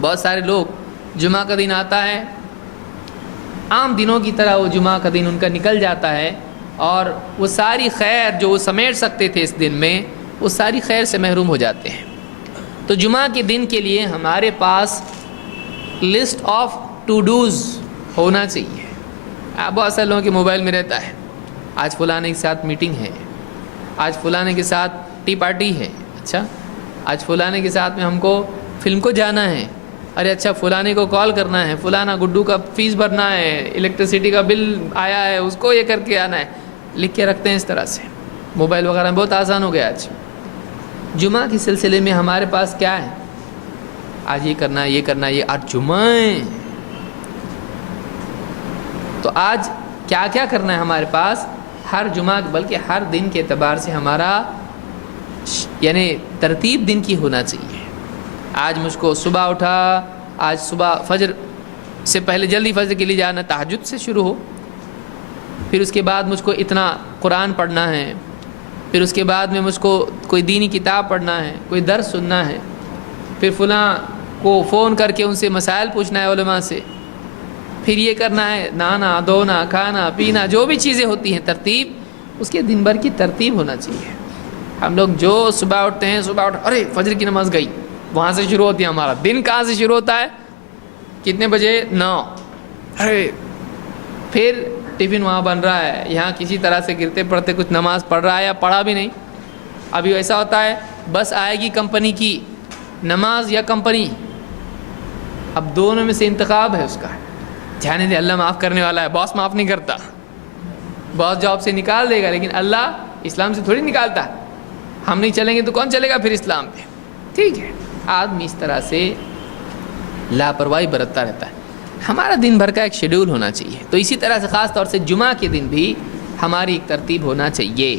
بہت سارے لوگ جمعہ کا دن آتا ہے، عام دنوں کی طرح وہ جمعہ کا دن ان کا نکل جاتا ہے، اور وہ ساری خیر جو وہ سمیٹ سکتے تھے اس دن میں، وہ ساری خیر سے محروم ہو جاتے ہیں۔ تو جمعہ کے دن کے لیے ہمارے پاس لسٹ آف ٹو ڈوز ہونا چاہیے۔ بہت سارے لوگوں کے موبائل میں رہتا ہے، آج فلانے کے ساتھ میٹنگ ہے، آج فلانے کے ساتھ ٹی پارٹی ہے، اچھا آج فلانے کے ساتھ میں ہم کو فلم کو جانا ہے، ارے اچھا فلانے کو کال کرنا ہے، فلانا گڈو کا فیس بھرنا ہے، الیکٹریسٹی کا بل آیا ہے اس کو یہ کر کے آنا ہے، لکھ کے رکھتے ہیں اس طرح سے۔ موبائل وغیرہ میں بہت آسان ہو گیا آج۔ جمعہ کے سلسلے میں ہمارے پاس کیا ہے؟ آج یہ کرنا ہے، یہ کرنا ہے، یہ آج جمعہ ہے تو آج کیا کیا کرنا ہے ہمارے پاس؟ ہر جمعہ بلکہ ہر دن کے اعتبار سے ہمارا یعنی ترتیب دن کی ہونا چاہیے۔ آج مجھ کو صبح اٹھا، آج صبح فجر سے پہلے جلدی فجر کے لیے جانا، تہجد سے شروع ہو، پھر اس کے بعد مجھ کو اتنا قرآن پڑھنا ہے، پھر اس کے بعد میں مجھ کو کوئی دینی کتاب پڑھنا ہے، کوئی درس سننا ہے، پھر فلاں کو فون کر کے ان سے مسائل پوچھنا ہے علماء سے، پھر یہ کرنا ہے، نہانا دھونا کھانا پینا جو بھی چیزیں ہوتی ہیں ترتیب، اس کے دن بھر کی ترتیب ہونا چاہیے۔ ہم لوگ جو صبح اٹھتے ہیں، صبح اٹھ ارے فجر کی نماز گئی، وہاں سے شروع ہوتی ہے ہمارا دن۔ کہاں سے شروع ہوتا ہے؟ کتنے بجے؟ 9۔ ارے پھر ٹفن وہاں بن رہا ہے، یہاں کسی طرح سے گرتے پڑتے کچھ نماز پڑھ رہا ہے یا پڑھا بھی نہیں۔ ابھی ایسا ہوتا ہے بس آئے گی کمپنی کی، نماز یا کمپنی، اب دونوں میں سے انتخاب ہے اس کا۔ جانے دے، اللہ معاف کرنے والا ہے، باس معاف نہیں کرتا، باس جاب سے نکال دے گا لیکن اللہ اسلام سے تھوڑی نکالتا۔ ہم نہیں چلیں گے تو کون چلے گا پھر اسلام پہ؟ ٹھیک ہے، آدمی اس طرح سے لاپرواہی برتتا رہتا ہے۔ ہمارا دن بھر کا ایک شیڈول ہونا چاہیے، تو اسی طرح سے خاص طور سے جمعہ کے دن بھی ہماری ایک ترتیب ہونا چاہیے۔